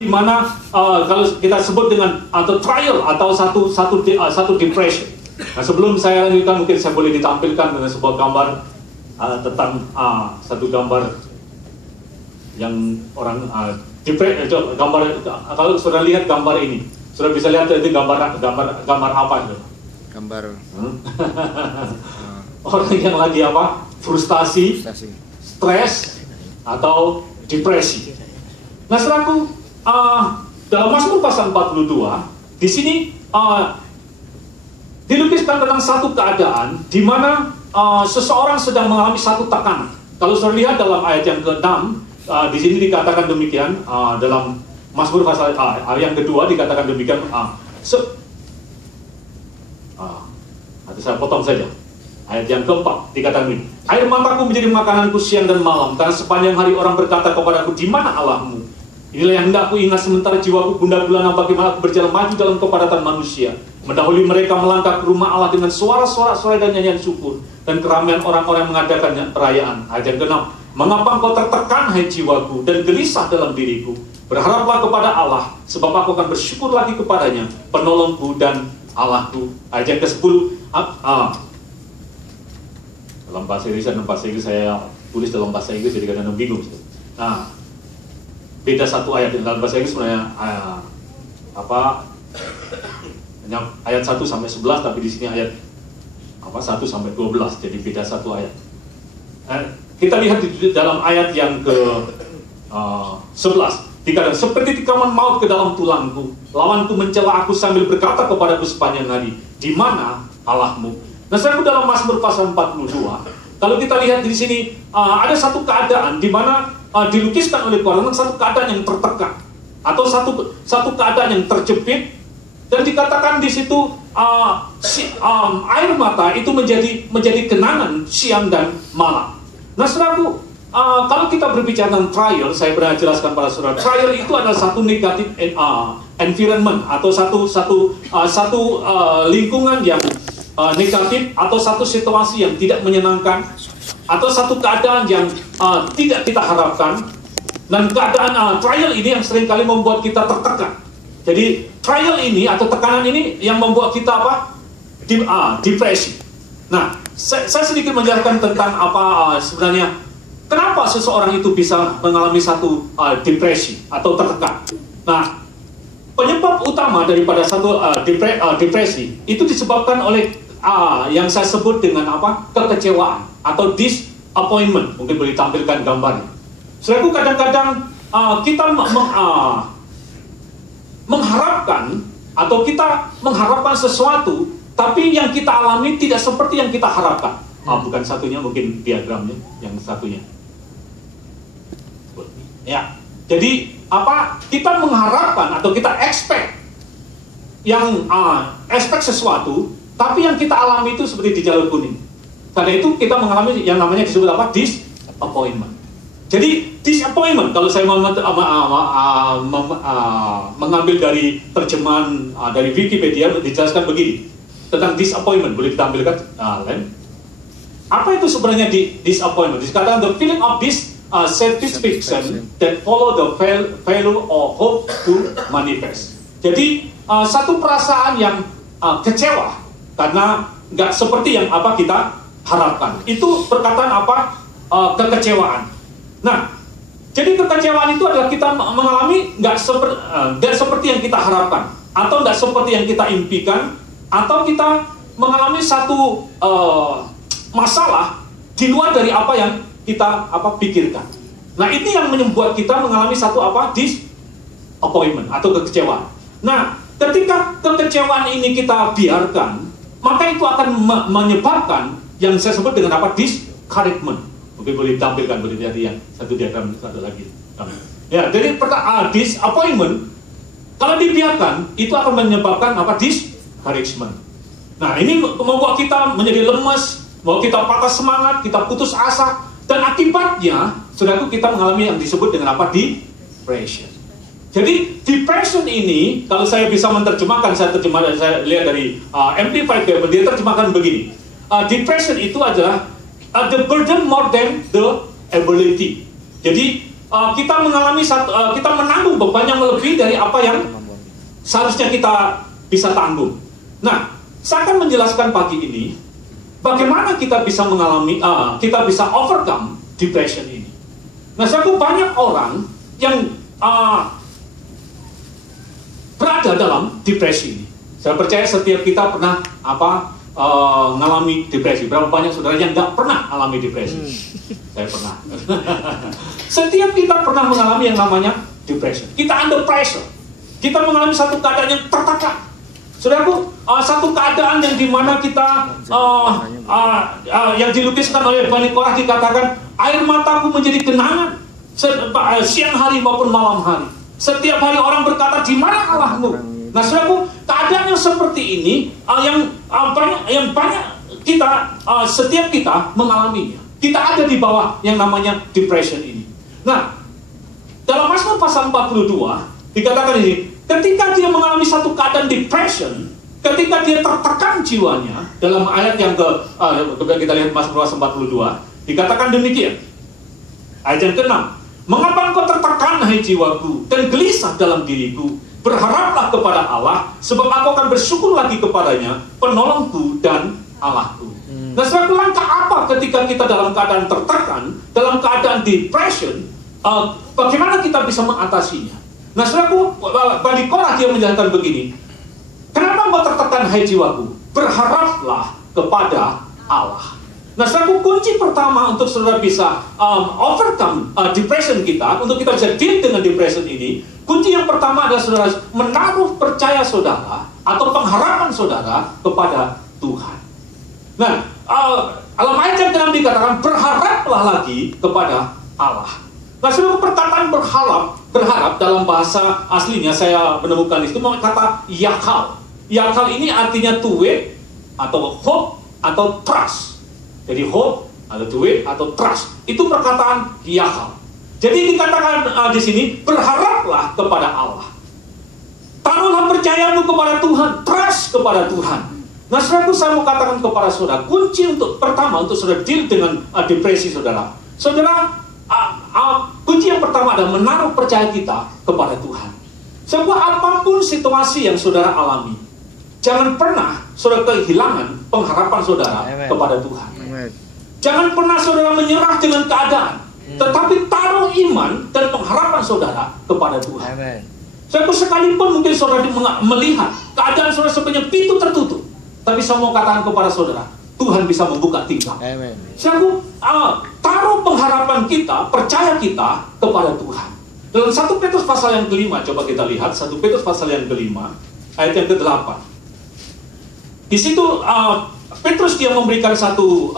di mana kalau kita sebut dengan atau trial atau satu depression. Nah, sebelum saya lanjutkan, mungkin saya boleh ditampilkan dengan sebuah gambar tentang satu gambar yang orang gambar. Kalau sudah lihat gambar ini, sudah bisa lihat itu gambar apa itu? Gambar orang yang lagi apa? Frustasi, stres atau depresi. Nah, saudaraku, dalam Mazmur pasal 42 di sini dilukiskan tentang satu keadaan di mana seseorang sedang mengalami satu tekanan. Kalau sudah lihat dalam ayat yang ke-6, di sini dikatakan demikian, dalam Mazmur pasal yang kedua dikatakan demikian. Atau saya potong saja. Ayat yang keempat dikatakan ini, air mataku menjadi makananku siang dan malam, karena sepanjang hari orang berkata kepadaku, di mana Allahmu? Inilah yang hendak aku ingat sementara jiwaku gundah gulana, bagaimana aku berjalan maju dalam kepadatan manusia. Mendahului mereka melangkah ke rumah Allah dengan suara-suara dan nyanyian syukur, dan keramaian orang-orang mengadakan perayaan. Ayat yang ke-6, mengapa engkau tertekan, hai jiwaku, dan gelisah dalam diriku? Berharaplah kepada Allah, sebab aku akan bersyukur lagi kepadanya, penolongku dan Allahku. Ayat yang ke-10, dalam bahasa Inggris saya tulis dalam bahasa Inggris, jadi kadang-kadang bingung. Nah, beda satu ayat dalam bahasa Inggris sebenarnya ayat 1 sampai 11, tapi di sini ayat 1 sampai 12, jadi beda satu ayat. Kita lihat di dalam ayat yang ke 11 dikatakan, seperti tikaman maut ke dalam tulangku, lawanku mencela aku sambil berkata kepadaku sepanjang hari, di mana Allahmu? Nah, saya dalam Mazmur pasal 42, kalau kita lihat di sini ada satu keadaan di mana dilukiskan oleh Quran, satu keadaan yang tertekan atau satu keadaan yang terjepit, dan dikatakan di situ air mata itu menjadi kenangan siang dan malam. Nah, saudaraku, kalau kita berbicara tentang trial, saya pernah jelaskan pada saudara, trial itu adalah satu negatif environment atau satu lingkungan yang negatif, atau satu situasi yang tidak menyenangkan, atau satu keadaan yang tidak kita harapkan. Dan keadaan trial ini yang seringkali membuat kita tertekan. Jadi trial ini atau tekanan ini yang membuat kita depresi. Nah, saya sedikit menjelaskan tentang sebenarnya kenapa seseorang itu bisa mengalami satu depresi atau tertekan. Nah, penyebab utama daripada satu depresi itu disebabkan oleh yang saya sebut dengan kekecewaan atau disappointment. Mungkin boleh tampilkan gambarnya. Selalu kadang-kadang kita mengharapkan atau kita mengharapkan sesuatu, tapi yang kita alami tidak seperti yang kita harapkan. Bukan satunya, mungkin diagramnya yang satunya. Ya, jadi kita mengharapkan atau kita expect sesuatu, tapi yang kita alami itu seperti di jalur kuning. Karena itu kita mengalami yang namanya disebut disappointment. Jadi disappointment, kalau saya mengambil dari terjemahan dari Wikipedia, dijelaskan begini tentang disappointment. Boleh ditampilkan? Apa itu sebenarnya disappointment? Dikatakan the feeling of dissatisfaction that follow the failure or hope to manifest. Jadi satu perasaan yang kecewa karena nggak seperti yang kita harapkan. Itu perkataan kekecewaan. Nah, jadi kekecewaan itu adalah kita mengalami nggak seperti yang kita harapkan, atau nggak seperti yang kita impikan, atau kita mengalami satu masalah di luar dari apa yang kita pikirkan. Nah, ini yang membuat kita mengalami satu disappointment atau kekecewaan. Nah, ketika kekecewaan ini kita biarkan, maka itu akan menyebabkan yang saya sebut dengan discouragement. Mungkin boleh ditampilkan, boleh lihat yang satu diagram, satu lagi. Ya, jadi disappointment kalau dibiarkan itu akan menyebabkan discouragement. Nah, ini membuat kita menjadi lemes, membuat kita patah semangat, kita putus asa, dan akibatnya saudaraku kita mengalami yang disebut dengan depression. Jadi depression ini, kalau saya bisa menerjemahkan, saya lihat dari Amplified Bible, dia terjemahkan begini. Depression itu adalah the burden more than the ability. Jadi kita mengalami kita menanggung beban yang melebihi dari apa yang seharusnya kita bisa tanggung. Nah, saya akan menjelaskan pagi ini bagaimana kita bisa mengalami, kita bisa overcome depression ini. Nah, banyak orang yang berada dalam depresi ini. Saya percaya setiap kita pernah mengalami depresi. Berapa banyak saudara yang nggak pernah alami depresi? Saya pernah. Setiap kita pernah mengalami yang namanya depression. Kita under pressure. Kita mengalami satu keadaan yang tertekan. Saudaraku, satu keadaan yang dimana kita yang dilukiskan oleh Bani Korah dikatakan air mataku menjadi genangan siang hari maupun malam hari. Setiap hari orang berkata, di mana Allahmu? Nah, saudaraku, keadaan yang seperti ini yang banyak kita, setiap kita mengalaminya. Kita ada di bawah yang namanya depression ini. Nah, dalam Mazmur pasal 42 dikatakan ini, ketika dia mengalami satu keadaan depression, ketika dia tertekan jiwanya, dalam ayat yang kita lihat Mazmur pasal 42 dikatakan demikian. Ayat yang ke-6, mengapa engkau tertekan, hai jiwaku, dan gelisah dalam diriku? Berharaplah kepada Allah, sebab aku akan bersyukur lagi kepadanya, penolongku dan Allahku. Nah, suatu langkah apa ketika kita dalam keadaan tertekan, dalam keadaan depression, bagaimana kita bisa mengatasinya? Nah, saudaraku, Bani Korah dia menjelaskan begini, kenapa engkau tertekan, hai jiwaku? Berharaplah kepada Allah. Nah, saudaraku, kunci pertama untuk saudara bisa overcome depression kita, untuk kita bisa deal dengan depression ini, kunci yang pertama adalah saudara menaruh percaya saudara atau pengharapan saudara kepada Tuhan. Nah, dalam ayat yang ke-6 dikatakan berharaplah lagi kepada Allah. Nah, saudara, perkataan berharap dalam bahasa aslinya saya menemukan itu kata yakal. Yakal ini artinya to wait atau hope atau trust. Jadi hope atau to wait atau trust itu perkataan yakal. Jadi dikatakan di sini berharaplah kepada Allah. Taruhlah percayamu kepada Tuhan, trust kepada Tuhan. Nah, saudaraku, saya mau katakan kepada saudara, kunci pertama untuk saudara deal dengan depresi saudara. Kunci yang pertama adalah menaruh percaya kita kepada Tuhan. Sebuah apapun situasi yang saudara alami, jangan pernah saudara kehilangan pengharapan saudara kepada Tuhan. Jangan pernah saudara menyerah dengan keadaan, tetapi taruh iman dan pengharapan saudara kepada Tuhan. Sekalipun mungkin saudara melihat keadaan saudara sebenarnya pintu tertutup, tapi saya mau katakan kepada saudara, Tuhan bisa membuka tingkap. Taruh pengharapan kita, percaya kita kepada Tuhan. Dalam 1 Petrus pasal yang ke-5, coba kita lihat 1 Petrus pasal yang ke-5, ayat yang ke-8. Di situ Petrus dia memberikan satu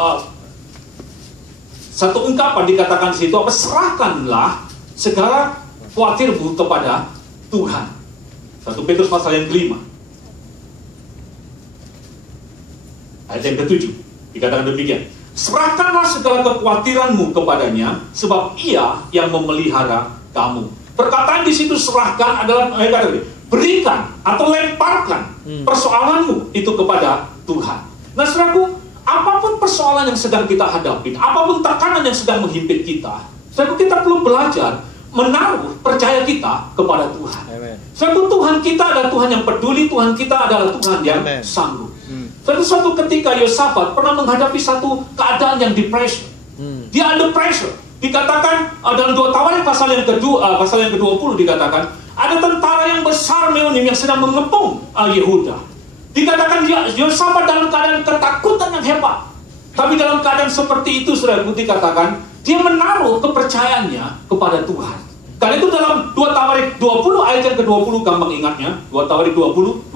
ungkapan, dikatakan di situ, serahkanlah segala khawatirmu kepada Tuhan. 1 Petrus pasal yang ke-5. Ayat yang ke-7 dikatakan demikian, serahkanlah segala kekhawatiranmu kepadanya, sebab Ia yang memelihara kamu. Perkataan di situ serahkan adalah berikan atau lemparkan persoalanmu itu kepada Tuhan. Nah, saudaraku, apapun persoalan yang sedang kita hadapi, apapun tekanan yang sedang menghimpit kita, saudaraku, kita perlu belajar menaruh percaya kita kepada Tuhan. Saudaraku, Tuhan kita adalah Tuhan yang peduli, Tuhan kita adalah Tuhan yang sanggup. Suatu ketika Yosafat pernah menghadapi satu keadaan yang depression. Dia under pressure. Dikatakan dalam 2 Tawarik pasal yang ke-20 dikatakan ada tentara yang besar Meonim yang sedang mengepung Yehuda. Dikatakan Yosafat dalam keadaan ketakutan yang hebat. Tapi dalam keadaan seperti itu, saudara, dikatakan dia menaruh kepercayaannya kepada Tuhan. Karena itu dalam 2 Tawarik 20 ayat yang ke-20, gampang ingatnya, 2 Tawarik 20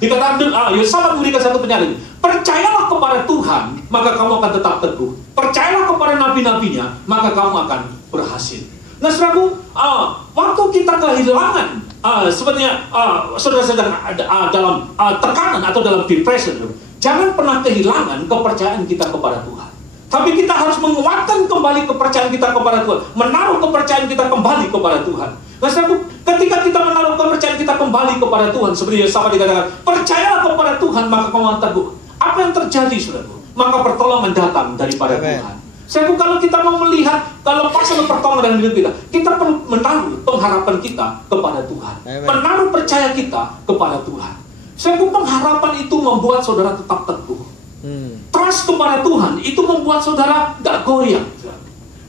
dikatakan Yosafat memberikan satu penyaring, percayalah kepada Tuhan, maka kamu akan tetap teguh. Percayalah kepada nabi-nabinya, maka kamu akan berhasil. Nah, saudaraku, waktu kita kehilangan sebenarnya saudara sedang dalam tekanan atau dalam depression, jangan pernah kehilangan kepercayaan kita kepada Tuhan. Tapi kita harus menguatkan kembali kepercayaan kita kepada Tuhan, menaruh kepercayaan kita kembali kepada Tuhan. Nah, saudaraku, ketika kita menaruh kepercayaan kita kembali kepada Tuhan, seperti Yosafat dikatakan, percayalah kepada Tuhan, maka kamu akan teguh. Apa yang terjadi, saudaraku? Maka pertolongan datang daripada Tuhan. Saya kalau kita mau melihat, kalau pasal pertolongan dalam hidup kita, kita perlu menaruh pengharapan kita kepada Tuhan. Menaruh percaya kita kepada Tuhan. Saya pengharapan itu membuat saudara tetap teguh. Trust kepada Tuhan itu membuat saudara gak goyang.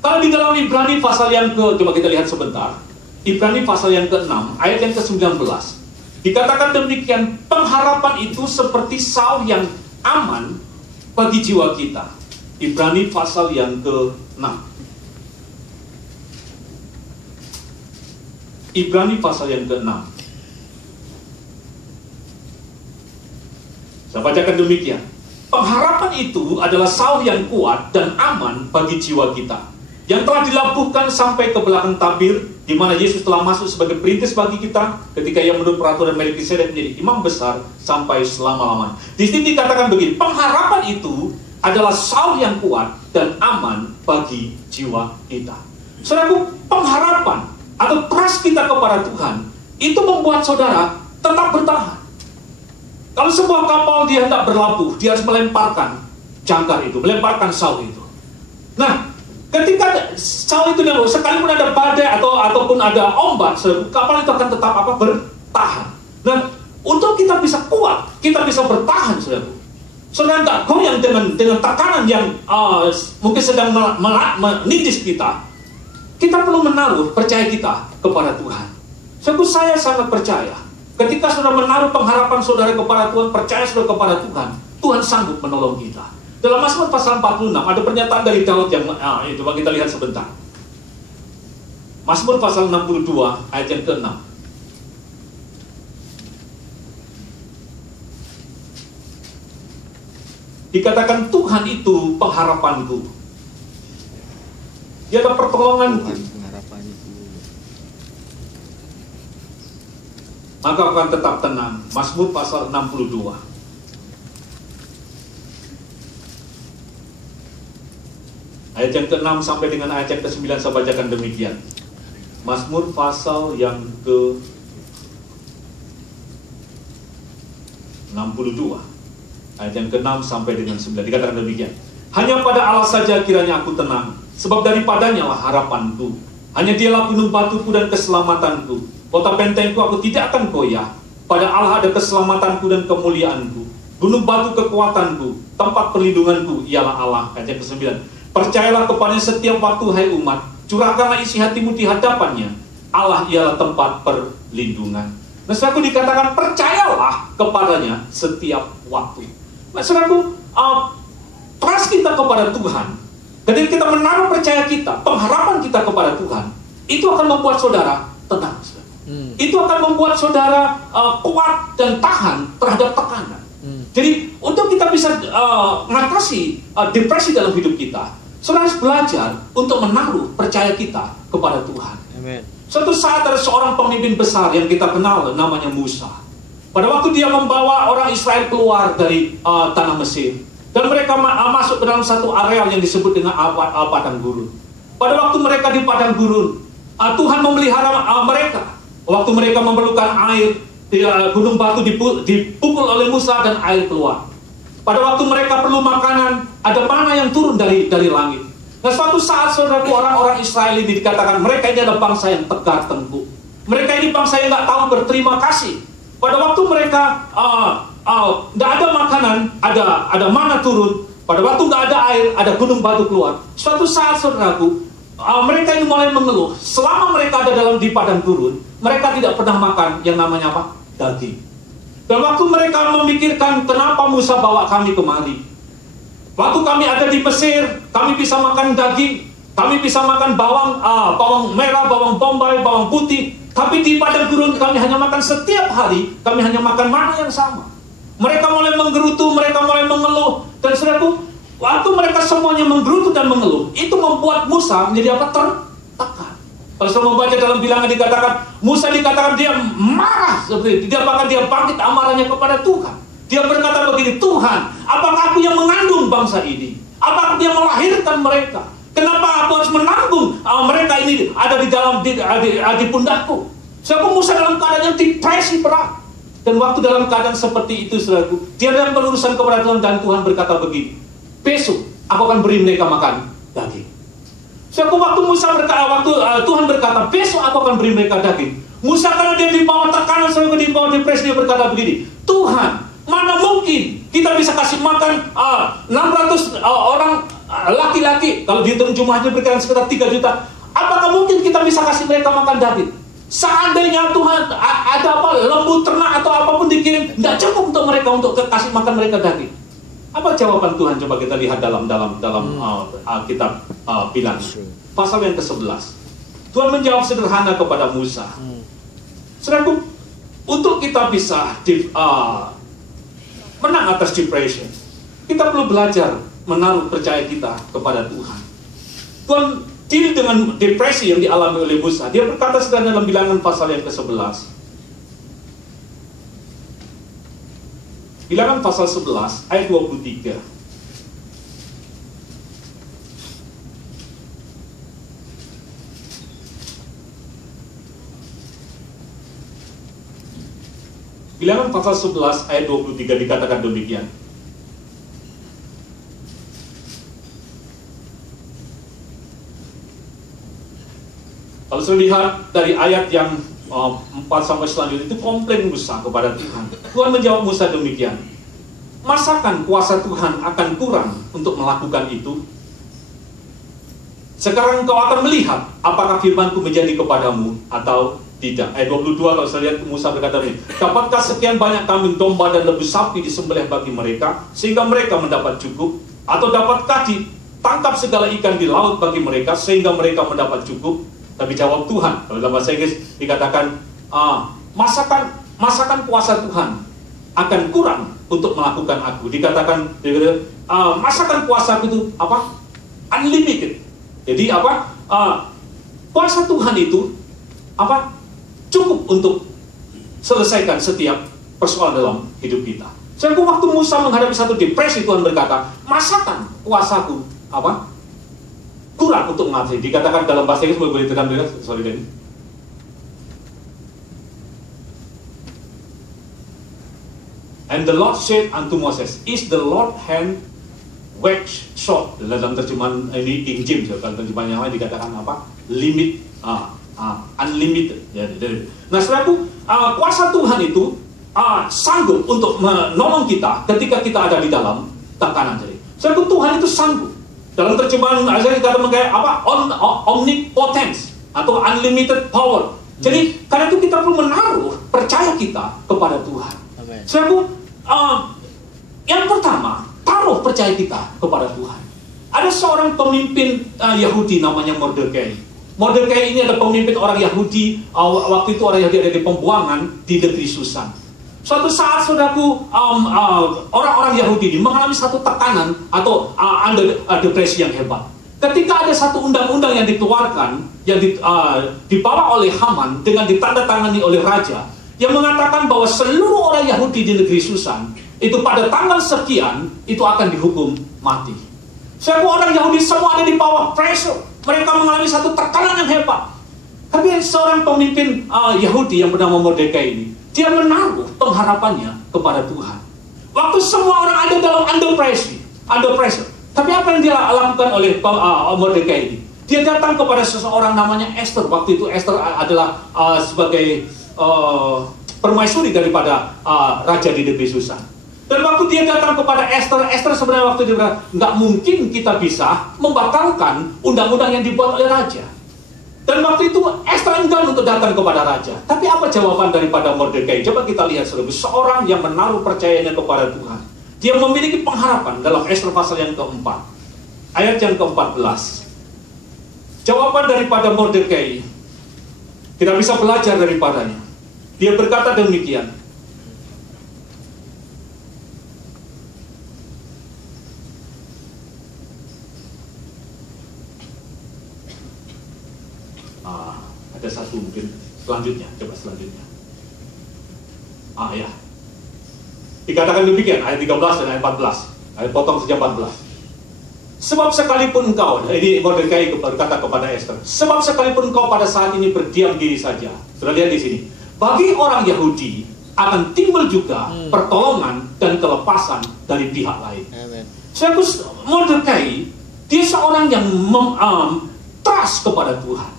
Kalau di dalam Ibrani pasal yang coba kita lihat sebentar. Ibrani pasal yang ke-6, ayat yang ke-19. Dikatakan demikian, pengharapan itu seperti saung yang aman bagi jiwa kita. Ibrani pasal yang ke-6. Ibrani pasal yang ke-6. Saya bacakan demikian. Pengharapan itu adalah saung yang kuat dan aman bagi jiwa kita, yang telah dilabuhkan sampai ke belakang tabir, di mana Yesus telah masuk sebagai perintis bagi kita ketika Ia menurut peraturan Melkisedek menjadi imam besar sampai selama-lamanya. Di sini dikatakan begini, pengharapan itu adalah saung yang kuat dan aman bagi jiwa kita. Saudaraku, pengharapan atau trust kita kepada Tuhan itu membuat saudara tetap bertahan. Kalau sebuah kapal dia hendak berlabuh, dia harus melemparkan jangkar itu, melemparkan saung itu. Nah, ketika saung itu sekalipun ada badai ataupun ada ombak, kapal itu akan tetap bertahan. Nah, untuk kita bisa kuat, kita bisa bertahan, saudara. Saudara nggak goyang dengan tekanan yang mungkin sedang menindis kita. Kita perlu menaruh percaya kita kepada Tuhan. Saya sangat percaya. Ketika saudara menaruh pengharapan saudara kepada Tuhan, percaya saudara kepada Tuhan, Tuhan sanggup menolong kita. Dalam Mazmur pasal 46 ada pernyataan dari Daud yang coba kita lihat sebentar. Mazmur pasal 62 ayat yang ke-6. Dikatakan Tuhan itu pengharapanku. Dia ada pertolonganku. Maka akan tetap tenang. Mazmur pasal 62. Ayat yang ke-6 sampai dengan ayat yang ke-9 saya bacakan demikian. Mazmur pasal yang ke-62. Ayat yang ke-6 sampai dengan 9 dikatakan demikian. Hanya pada Allah saja kiranya aku tenang, sebab daripadanya lah harapanku. Hanya Dialah gunung batuku dan keselamatanku. Kota bentengku aku tidak akan goyah. Pada Allah ada keselamatanku dan kemuliaanku. Gunung batu kekuatanku, tempat perlindunganku ialah Allah. Ayat yang ke-9. Percayalah kepadanya setiap waktu, hai umat. Curahkanlah isi hatimu di hadapannya. Allah ialah tempat perlindungan. Nah, saudaraku, dikatakan percayalah kepadanya setiap waktu. Nah, saudaraku, trust kita kepada Tuhan, ketika kita menaruh percaya kita, pengharapan kita kepada Tuhan, itu akan membuat saudara tenang. Itu akan membuat saudara kuat dan tahan terhadap tekanan. Jadi untuk kita bisa mengatasi depresi dalam hidup kita, saudara harus belajar untuk menaruh percaya kita kepada Tuhan. Amen. Suatu saat ada seorang pemimpin besar yang kita kenal, namanya Musa. Pada waktu dia membawa orang Israel keluar dari tanah Mesir, dan mereka masuk ke dalam satu areal yang disebut dengan padang gurun. Pada waktu mereka di padang gurun, Tuhan memelihara mereka. Waktu mereka memerlukan air, gunung batu dipukul oleh Musa dan air keluar. Pada waktu mereka perlu makanan, ada mana yang turun dari langit. Nah, suatu saat saudaraku, orang-orang Israel ini dikatakan mereka ini adalah bangsa yang tegar tengkuk. Mereka ini bangsa yang nggak tahu berterima kasih. Pada waktu mereka nggak ada makanan, ada mana turun. Pada waktu nggak ada air, ada gunung batu keluar. Suatu saat saudaraku, mereka ini mulai mengeluh. Selama mereka ada di padang gurun, mereka tidak pernah makan yang namanya apa? Daging. Dan waktu mereka memikirkan, kenapa Musa bawa kami kemari? Waktu kami ada di Mesir, kami bisa makan daging, kami bisa makan bawang merah, bawang bombay, bawang putih. Tapi di padang gurun kami hanya makan setiap hari, kami hanya makan mana yang sama. Mereka mulai menggerutu, mereka mulai mengeluh. Dan saudaraku, waktu mereka semuanya menggerutu dan mengeluh, itu membuat Musa menjadi apa? Tertekan. Kalau saya membaca dalam Bilangan dikatakan, Musa dikatakan dia marah, seperti itu. Dia bangkit amarahnya kepada Tuhan. Dia berkata begini, Tuhan, apakah aku yang mengandung bangsa ini? Apakah dia melahirkan mereka? Kenapa aku harus menanggung mereka ini ada di pundakku? Sebab Musa dalam keadaan yang depresi berat. Dan waktu dalam keadaan seperti itu, saudaraku, dia dalam pelurusan kepada Tuhan, dan Tuhan berkata begini, besok aku akan beri mereka makan daging. Waktu Musa berkata, Tuhan berkata, besok aku akan beri mereka daging. Musa karena dia di bawah tekanan, sampai di bawah depresi, dia berkata begini, Tuhan, mana mungkin kita bisa kasih makan 600 orang laki-laki, kalau dihitung jumlahnya berkira sekitar 3 juta. Apakah mungkin kita bisa kasih mereka makan daging? Seandainya Tuhan ada lembu ternak atau apapun dikirim, tidak cukup untuk mereka untuk kasih makan mereka daging. Apa jawaban Tuhan? Coba kita lihat dalam kitab Bilangan pasal yang ke-11. Tuhan menjawab sederhana kepada Musa. Saudaraku, untuk kita bisa menang atas depression, kita perlu belajar menaruh percaya kita kepada Tuhan. Tuhan deal dengan depresi yang dialami oleh Musa. Dia berkata sedang dalam Bilangan pasal yang ke-11. Bilangan pasal 11 ayat 23. Bilangan pasal 11 ayat 23 dikatakan demikian. Kalau saya lihat dari ayat yang 4 sampai selanjutnya, itu komplain Musa kepada Tuhan. Tuhan menjawab Musa demikian, masakan kuasa Tuhan akan kurang untuk melakukan itu? Sekarang engkau akan melihat apakah firmanku menjadi kepadamu atau tidak. Ayat 22 kalau saya lihat, Musa berkata ini, dapatkah sekian banyak kambing domba dan lembu sapi disembelih bagi mereka sehingga mereka mendapat cukup? Atau dapatkah ditangkap segala ikan di laut bagi mereka sehingga mereka mendapat cukup? Tapi jawab Tuhan, kalau dalam bahasa Inggris dikatakan, masakan kuasa Tuhan akan kurang untuk melakukan aku. Dikatakan, masakan kuasa itu apa? Unlimited. Jadi apa? Kuasa Tuhan itu apa? Cukup untuk selesaikan setiap persoalan dalam hidup kita. Sehingga waktu Musa menghadapi satu depresi, Tuhan berkata, masakan kuasaku apa? Kurang untuk mengatasi. Dikatakan dalam bahasa Inggris, boleh tekan dulu, sorry Denny. And the Lord said unto Moses, is the Lord hand waxed short? Dalam terjemahan ini King James, kalau terjemahan yang lain dikatakan apa? Limit, unlimited. Nah, saudaraku, kuasa Tuhan itu sanggup untuk menolong kita ketika kita ada di dalam tekanan. Jadi, saudaraku, Tuhan itu sanggup. Dalam terjemahan Azari dikatakan kayak apa? Omnipotence atau unlimited power. Jadi karena itu kita perlu menaruh percaya kita kepada Tuhan. Saudaraku, yang pertama, taruh percaya kita kepada Tuhan. Ada seorang pemimpin Yahudi namanya Mordekai. Mordekai ini adalah pemimpin orang Yahudi. Waktu itu orang Yahudi ada di pembuangan di negeri Susan. Suatu saat, saudaraku, orang-orang Yahudi ini mengalami satu tekanan atau depresi yang hebat. Ketika ada satu undang-undang yang dikeluarkan, yang dibawa oleh Haman dengan ditandatangani oleh raja, yang mengatakan bahwa seluruh orang Yahudi di negeri Susan itu pada tanggal sekian itu akan dihukum mati. Semua orang Yahudi semua ada di bawah pressure. Mereka mengalami satu tekanan yang hebat. Tapi seorang pemimpin Yahudi yang bernama Mordekai ini, dia menaruh pengharapannya kepada Tuhan. Waktu semua orang ada dalam under pressure. Tapi apa yang dia lakukan oleh Mordekai ini? Dia datang kepada seseorang namanya Esther. Waktu itu Esther adalah sebagai permaisuri daripada raja di negeri Susan. Dan waktu dia datang kepada Esther, Esther sebenarnya waktu dia bilang, nggak mungkin kita bisa membatalkan undang-undang yang dibuat oleh raja. Dan waktu itu Esther enggan untuk datang kepada raja. Tapi apa jawaban daripada Mordekai? Coba kita lihat saudara, seorang yang menaruh percayanya kepada Tuhan. Dia memiliki pengharapan dalam Esther pasal yang keempat, ayat yang ke-14. Jawaban daripada Mordekai, kita bisa belajar daripadanya. Dia berkata demikian. Ada satu mungkin selanjutnya, coba selanjutnya. Ya. Dikatakan demikian, ayat 13 dan ayat 14. Ayat potong saja 14. Sebab sekalipun engkau, ini Mordekai berkata kepada Esther, sebab sekalipun engkau pada saat ini berdiam diri saja. Sudah lihat di sini. Bagi orang Yahudi akan timbul juga pertolongan dan kelepasan dari pihak lain. Saya Mordekai, dia seorang yang trust kepada Tuhan.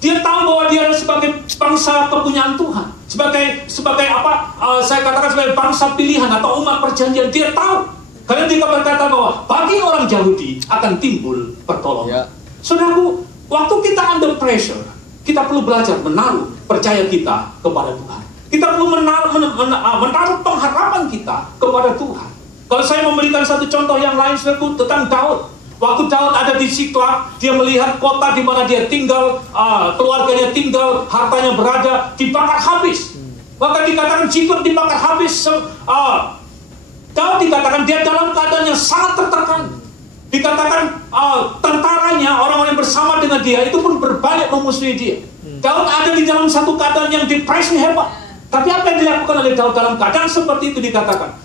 Dia tahu bahwa dia adalah sebagai bangsa kepunyaan Tuhan, sebagai apa? Saya katakan sebagai bangsa pilihan atau umat perjanjian. Dia tahu, karena dia berkata bahwa bagi orang Yahudi akan timbul pertolongan. Saudaraku, waktu kita under pressure, kita perlu belajar menaruh percaya kita kepada Tuhan. Kita perlu menaruh pengharapan kita kepada Tuhan. Kalau saya memberikan satu contoh yang lain, saudaraku, tentang Daud. Waktu Daud ada di Siklag, dia melihat kota di mana dia tinggal, keluarganya tinggal, hartanya berada, dibakar habis. Maka dikatakan Siklag dibakar habis. Daud dikatakan dia dalam keadaan yang sangat tertekan. Dikatakan tentaranya, orang-orang yang bersama dengan dia itu pun berbalik memusuhi dia. Daud ada di dalam satu keadaan yang depresi hebat. Tapi apa yang dilakukan oleh Daud dalam keadaan seperti itu dikatakan?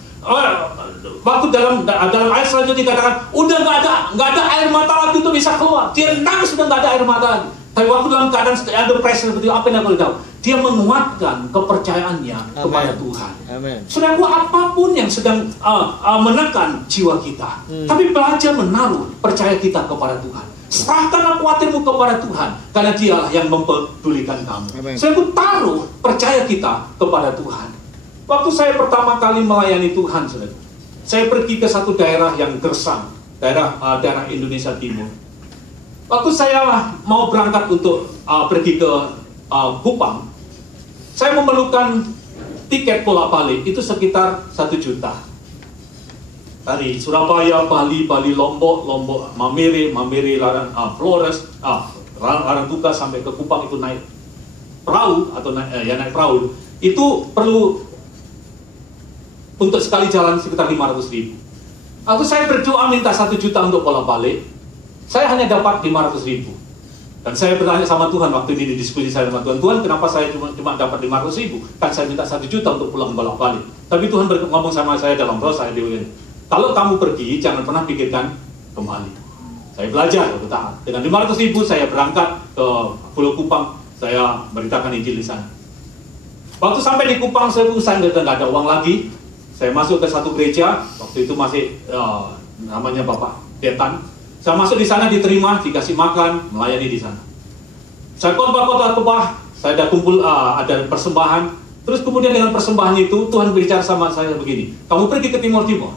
Waktu dalam ayat selanjutnya dikatakan, udah nggak ada air mata lagi untuk bisa keluar. Dia nangis sudah nggak ada air mata lagi. Tapi waktu dalam keadaan ada pressure seperti itu, apa yang dilakukan Daud? Dia menguatkan kepercayaannya kepada Tuhan. Saudaraku, apapun yang sedang menekan jiwa kita, tapi belajar menaruh percaya kita kepada Tuhan. Serahkanlah khawatirmu kepada Tuhan, karena Dialah yang mempedulikan kamu. Saudaraku, taruh percaya kita kepada Tuhan. Waktu saya pertama kali melayani Tuhan, saudara, saya pergi ke satu daerah yang gersang, daerah Indonesia Timur. Waktu saya mau berangkat untuk pergi ke Kupang, saya memerlukan tiket bolak balik itu sekitar 1 juta. Dari Surabaya, Bali, Lombok, Mamere, Flores, Larang sampai ke Kupang itu naik perahu atau naik perahu. Itu perlu untuk sekali jalan sekitar 500.000. Waktu saya berdoa minta 1 juta untuk bolak balik, saya hanya dapat 500.000. Dan saya bertanya sama Tuhan waktu ini di diskusi saya sama Tuhan, Tuhan kenapa saya cuma dapat 500.000? Kan saya minta 1 juta untuk pulang bolak balik. Tapi Tuhan ngomong sama saya dalam roh saya, dia bilang, kalau kamu pergi jangan pernah pikirkan kembali. Saya belajar untuk taat. Dengan 500.000 saya berangkat ke Pulau Kupang, saya beritakan Injil di sana. Waktu sampai di Kupang saya nggak ada uang lagi. Saya masuk ke satu gereja, waktu itu masih namanya Bapak Detan. Saya masuk di sana, diterima, dikasih makan, melayani di sana. Saya khotbah, saya ada kumpul, ada persembahan. Terus kemudian dengan persembahan itu, Tuhan berbicara sama saya begini, kamu pergi ke Timur Timur.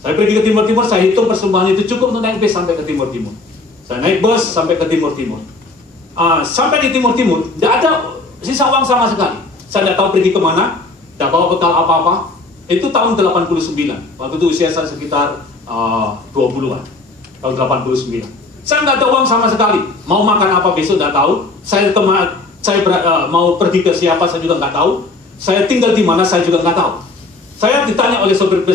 Saya pergi ke Timur Timur, saya hitung persembahan itu cukup untuk naik bus sampai ke Timur Timur. Saya naik bus sampai ke Timur Timur. Sampai di Timur Timur, tidak ada sisa uang sama sekali. Saya tidak tahu pergi kemana, tidak bawa bekal apa-apa. Itu tahun 89, waktu itu usia saya sekitar 20-an, tahun 89. Saya nggak ada uang sama sekali, mau makan apa besok nggak tahu. Saya mau pergi ke siapa saya juga nggak tahu. Saya tinggal di mana saya juga nggak tahu. Saya ditanya oleh sopir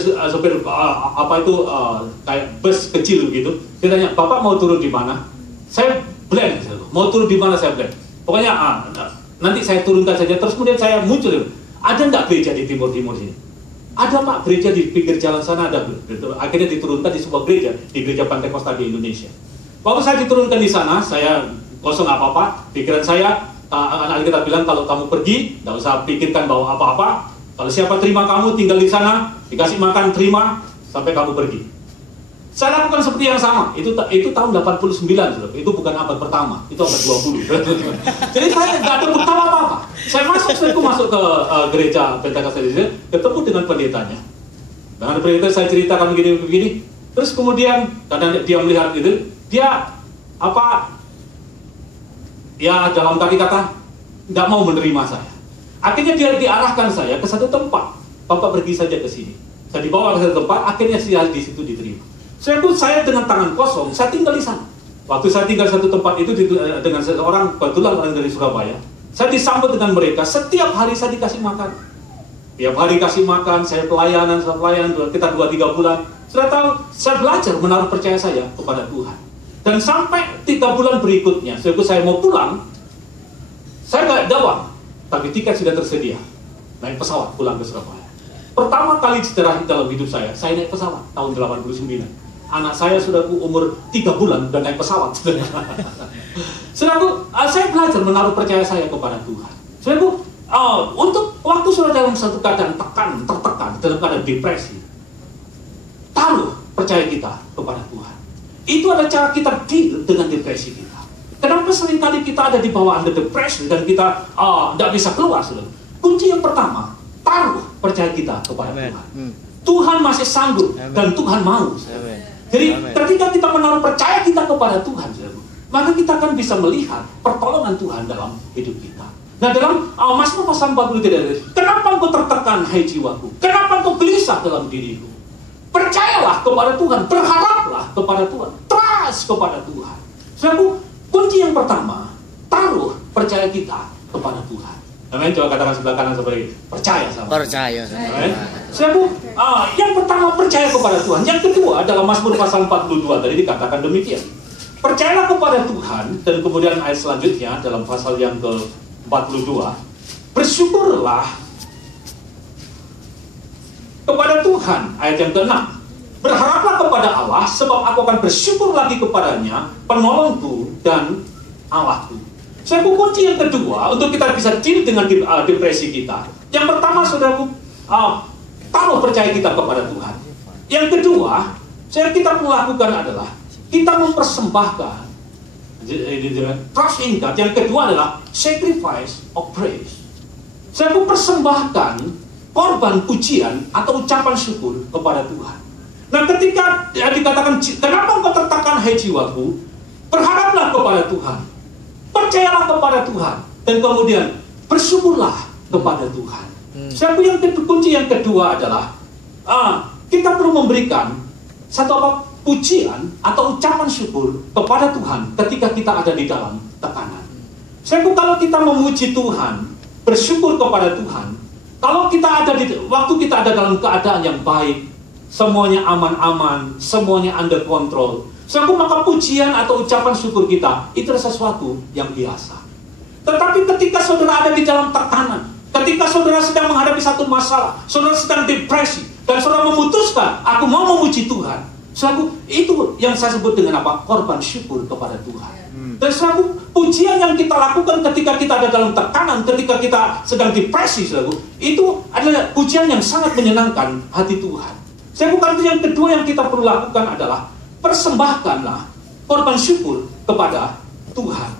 kayak bus kecil begitu. Dia tanya, Bapak mau turun di mana? Saya blank, mau turun di mana saya blank. Pokoknya nanti saya turunkan saja. Terus kemudian saya muncul, ada nggak gereja di Timur ini? Ada Pak, gereja di pinggir jalan sana ada. Akhirnya diturunkan di sebuah gereja, di gereja Pantai Kosta di Indonesia. Waktu saya diturunkan di sana, saya kosong apa-apa. Pikiran saya, anak kita bilang kalau kamu pergi, nggak usah pikirkan bawa apa-apa. Kalau siapa terima kamu, tinggal di sana, dikasih makan, terima, sampai kamu pergi. Saya lakukan seperti yang sama. Itu tahun 89, itu bukan abad pertama, itu abad 20. Jadi saya nggak ada bekal apa-apa. Saya masuk ke gereja Pentakosta di sini, ketemu dengan pendetanya. Dengan pendeta saya ceritakan begini. Terus kemudian karena dia melihat itu, dia dalam kata nggak mau menerima saya. Akhirnya dia diarahkan saya ke satu tempat. Bapak pergi saja ke sini. Saya dibawa ke satu tempat, akhirnya saya di situ diterima. Saya dengan tangan kosong, saya tinggal di sana. Waktu saya tinggal di satu tempat itu dengan seseorang, kebetulan orang dari Surabaya, saya disambut dengan mereka. Setiap hari saya dikasih makan. Tiap hari kasih makan, saya pelayanan, kita 2-3 bulan. Sudah tahu, saya belajar menaruh percaya saya kepada Tuhan. Dan sampai 3 bulan berikutnya, saya mau pulang, saya nggak ada uang, tapi tiket sudah tersedia. Naik pesawat pulang ke Surabaya. Pertama kali sejarah dalam hidup saya naik pesawat tahun 89. Anak saya sudah umur 3 bulan dan naik pesawat. Saudaraku, saya belajar menaruh percaya saya kepada Tuhan. Saudaraku, untuk waktu sudah dalam satu keadaan tertekan, dalam keadaan depresi, taruh percaya kita kepada Tuhan. Itu adalah cara kita deal dengan depresi kita. Kenapa seringkali kita ada di bawah under depression dan kita tidak bisa keluar, saudara? Kunci yang pertama, taruh percaya kita kepada Tuhan. Tuhan masih sanggup dan Tuhan mau. Jadi ketika kita menaruh percaya kita kepada Tuhan, saudara, maka kita akan bisa melihat pertolongan Tuhan dalam hidup kita. Nah, dalam Mazmur pasal 43, kenapa engkau tertekan, hai jiwaku? Kenapa engkau gelisah dalam diriku? Percayalah kepada Tuhan, berharaplah kepada Tuhan, trust kepada Tuhan. Saudara, kunci yang pertama, taruh percaya kita kepada Tuhan. Amin. Coba katakan sebelah kanan seperti percaya sama. Percaya. Saudara, yang pertama percaya kepada Tuhan. Yang kedua dalam Mazmur pasal 42 tadi dikatakan demikian. Percayalah kepada Tuhan, dan kemudian ayat selanjutnya dalam pasal yang ke-42, bersyukurlah kepada Tuhan, ayat yang ke-6. Berharaplah kepada Allah, sebab aku akan bersyukur lagi kepadanya, penolongku dan Allahku. Saudaraku, kunci yang kedua untuk kita bisa deal dengan depresi kita. Yang pertama, saudaraku, taruh percaya kita kepada Tuhan. Yang kedua, yang kita perlu lakukan adalah kita mempersembahkan trust in God. Yang kedua adalah sacrifice of praise. Saya mempersembahkan korban pujian atau ucapan syukur kepada Tuhan. Nah, ketika dikatakan, kenapa engkau tertekan, hai jiwaku? Berharaplah kepada Tuhan, percayalah kepada Tuhan, dan kemudian bersyukurlah kepada Tuhan. Saya yang kunci yang kedua adalah kita perlu memberikan satu pujian atau ucapan syukur kepada Tuhan ketika kita ada di dalam tekanan. Saya kalau kita memuji Tuhan, bersyukur kepada Tuhan, kalau kita ada waktu kita ada dalam keadaan yang baik, semuanya aman-aman, semuanya under control, maka pujian atau ucapan syukur kita itu adalah sesuatu yang biasa. Tetapi ketika saudara ada di dalam tekanan, ketika saudara sedang menghadapi satu masalah, saudara sedang depresi, dan saudara memutuskan, aku mau memuji Tuhan, itu yang saya sebut dengan apa? Korban syukur kepada Tuhan. Dan pujian yang kita lakukan ketika kita ada dalam tekanan, ketika kita sedang depresi, itu adalah pujian yang sangat menyenangkan hati Tuhan. Yang kedua yang kita perlu lakukan adalah persembahkanlah korban syukur kepada Tuhan.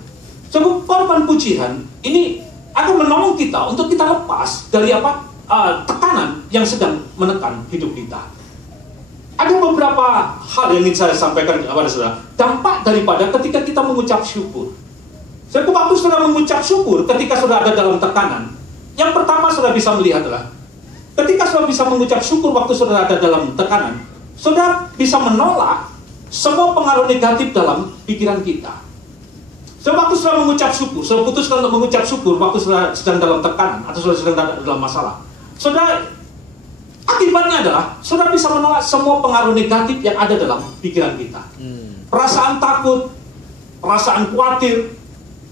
Korban pujian ini akan menolong kita untuk kita lepas dari tekanan yang sedang menekan hidup kita. Ada beberapa hal yang ingin saya sampaikan kepada saudara. Dampak daripada ketika kita mengucap syukur. Waktu saudara mengucap syukur ketika saudara ada dalam tekanan, yang pertama saudara bisa melihat adalah ketika saudara bisa mengucap syukur waktu saudara ada dalam tekanan, saudara bisa menolak semua pengaruh negatif dalam pikiran kita. Waktu saudara mengucap syukur, saudara putuskan untuk mengucap syukur waktu saudara sedang dalam tekanan atau saudara sedang dalam masalah, saudara, akibatnya adalah saudara bisa menolak semua pengaruh negatif yang ada dalam pikiran kita. Perasaan takut, perasaan khawatir,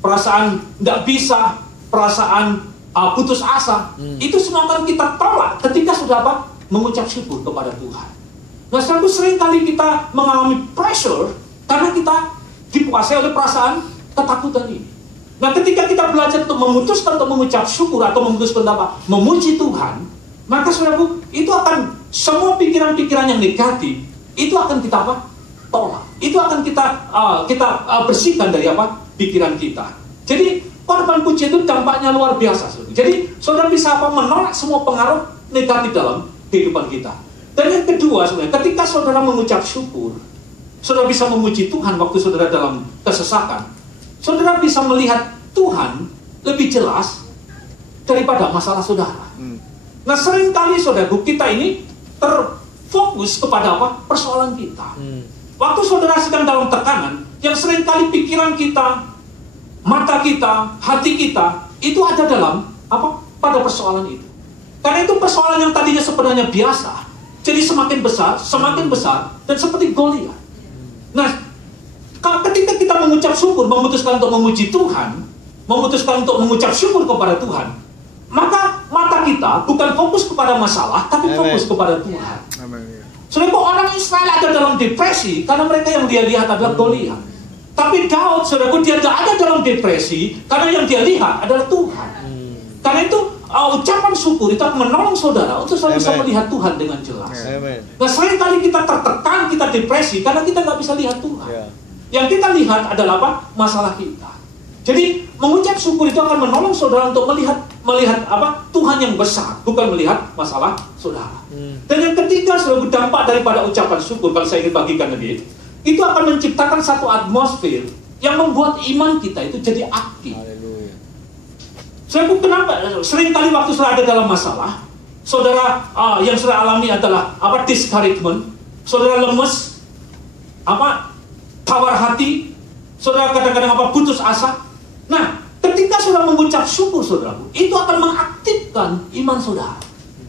perasaan tidak bisa, perasaan putus asa, itu semua akan kita tolak ketika sudah mengucap syukur kepada Tuhan. Nah, seringkali kita mengalami pressure karena kita dikuasai oleh perasaan ketakutan ini. Nah, ketika kita belajar untuk memutuskan untuk mengucap syukur atau memutuskan memuji Tuhan, maka saudaraku, itu akan semua pikiran-pikiran yang negatif itu akan kita tolak. Itu akan kita bersihkan dari pikiran kita. Jadi korban pujian itu dampaknya luar biasa. Saudara. Jadi saudara bisa menolak semua pengaruh negatif dalam kehidupan kita. Dan yang kedua, saudara, ketika saudara mengucap syukur, saudara bisa memuji Tuhan waktu saudara dalam kesesakan. Saudara bisa melihat Tuhan lebih jelas daripada masalah saudara. Nah, seringkali saudaraku, kita ini terfokus kepada persoalan kita. Waktu saudara sedang dalam tekanan, yang seringkali pikiran kita, mata kita, hati kita, itu ada dalam pada persoalan itu. Karena itu persoalan yang tadinya sebenarnya biasa, jadi semakin besar, dan seperti Goliat. Nah, ketika kita mengucap syukur, memutuskan untuk memuji Tuhan, memutuskan untuk mengucap syukur kepada Tuhan, maka mata kita bukan fokus kepada masalah, tapi fokus kepada Tuhan. Saudara, orang Israel ada dalam depresi karena mereka yang dia lihat adalah Goliat. Tapi Daud, saudara, dia tidak ada dalam depresi karena yang dia lihat adalah Tuhan. Karena itu ucapan syukur itu akan menolong saudara untuk selalu bisa melihat Tuhan dengan jelas. Nah, seringkali kita tertekan, kita depresi karena kita nggak bisa lihat Tuhan. Yang kita lihat adalah apa? Masalah kita. Jadi mengucap syukur itu akan menolong saudara untuk melihat apa? Tuhan yang besar, bukan melihat masalah saudara. Dan yang ketiga, sebagai dampak daripada ucapan syukur, kalau saya ingin bagikan lagi, itu akan menciptakan satu atmosfer yang membuat iman kita itu jadi aktif. Saya kenapa? Seringkali waktu saudara ada dalam masalah, saudara yang saudara alami adalah apa? Discouragement, saudara lemes, apa? Tawar hati, saudara kadang-kadang apa? Putus asa. Nah, ketika saudara mengucap syukur, saudaraku, itu akan mengaktifkan iman saudara.